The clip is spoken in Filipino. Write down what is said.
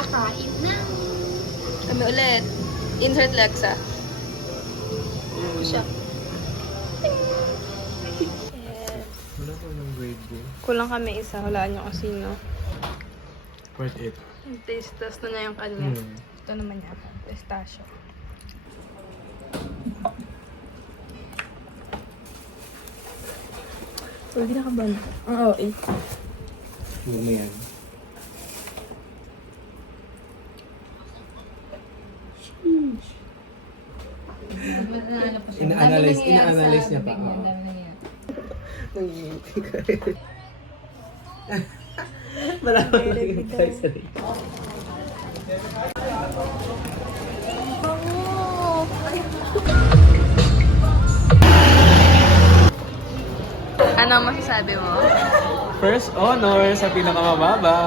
Kakain na. Kami ulit. Insert Lexa. Siya. Wala ko ng grade ko. Kulang kami isa. Hulaan niyo kung sino. Part 8. Taste test na niya yung kanya. Ito naman niya. Pistachio. Hindi na ka ba? Oo, eh. Sure mo yan. Ina-analyze niya pa. Nangingiti ka rin. Malamang nangingiti tayo sa rin. Ano masasabi mo? First honor sa pinakamababa.